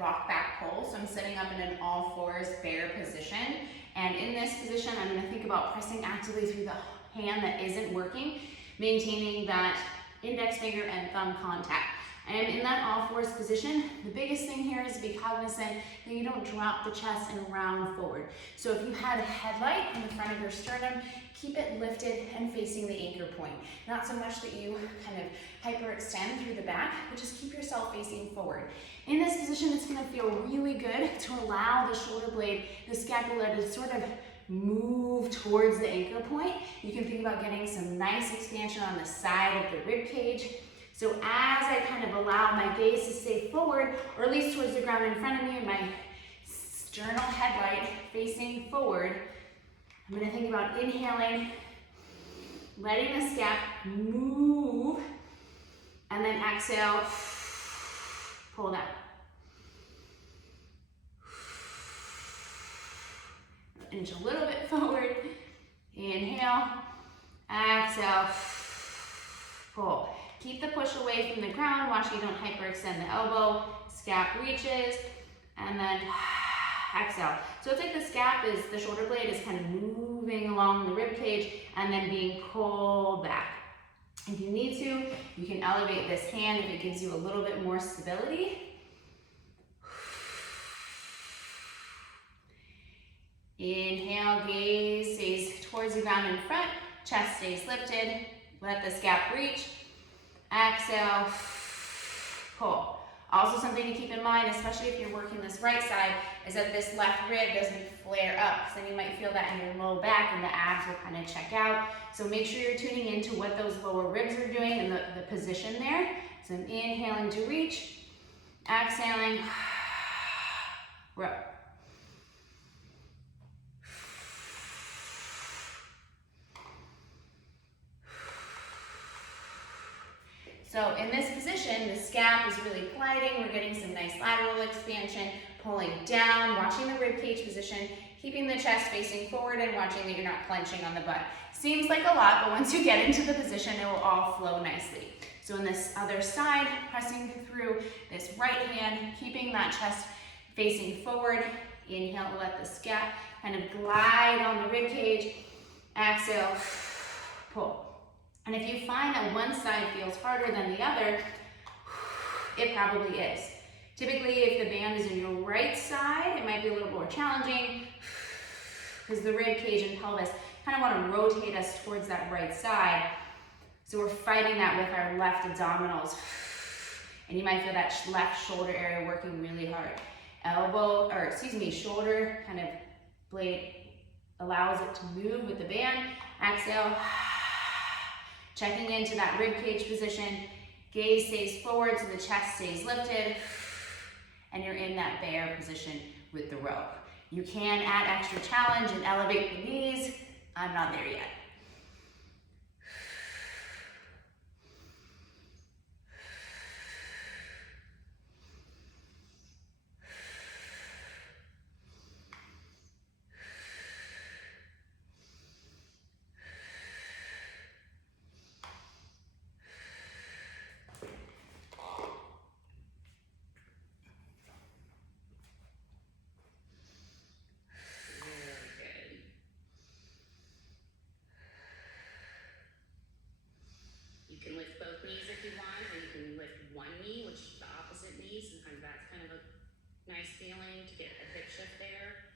rock back pull. So I'm sitting up in an all fours bear position. And in this position, I'm gonna think about pressing actively through the hand that isn't working, maintaining that index finger and thumb contact. I am in that all fours position. The biggest thing here is to be cognizant that you don't drop the chest and round forward. So if you had a headlight in the front of your sternum, keep it lifted and facing the anchor point. Not so much that you kind of hyperextend through the back, but just keep yourself facing forward. In this position, it's gonna feel really good to allow the shoulder blade, the scapula to sort of move towards the anchor point. You can think about getting some nice expansion on the side of the rib cage. So as I kind of allow my gaze to stay forward, or at least towards the ground in front of me, and my sternal headlight facing forward, I'm gonna think about inhaling, letting the scap move, and then exhale, pull down. Inch a little bit forward, inhale, exhale, pull. Keep the push away from the ground, watch you don't hyperextend the elbow, scap reaches, and then exhale. So it's like the scap is, the shoulder blade is kind of moving along the rib cage and then being pulled back. If you need to, you can elevate this hand if it gives you a little bit more stability. Inhale, gaze stays towards the ground in front, chest stays lifted, let the scap reach. Exhale, pull. Also something to keep in mind, especially if you're working this right side, is that this left rib doesn't flare up. So then you might feel that in your low back and the abs will kind of check out. So make sure you're tuning into what those lower ribs are doing and the position there. So I'm inhaling to reach, exhaling, row. So in this position, the scap is really gliding. We're getting some nice lateral expansion, pulling down, watching the rib cage position, keeping the chest facing forward and watching that you're not clenching on the butt. Seems like a lot, but once you get into the position, it will all flow nicely. So on this other side, pressing through this right hand, keeping that chest facing forward. Inhale to let the scap kind of glide on the rib cage. Exhale, pull. And if you find that one side feels harder than the other, it probably is. Typically, if the band is in your right side, it might be a little more challenging because the rib cage and pelvis kind of want to rotate us towards that right side. So we're fighting that with our left abdominals. And you might feel that left shoulder area working really hard. Shoulder kind of blade allows it to move with the band. Exhale. Checking into that rib cage position, gaze stays forward so the chest stays lifted, and you're in that bear position with the rope. You can add extra challenge and elevate the knees. I'm not there yet. You can lift both knees if you want, or you can lift one knee, which is the opposite knee. Sometimes that's kind of a nice feeling to get a hip shift there.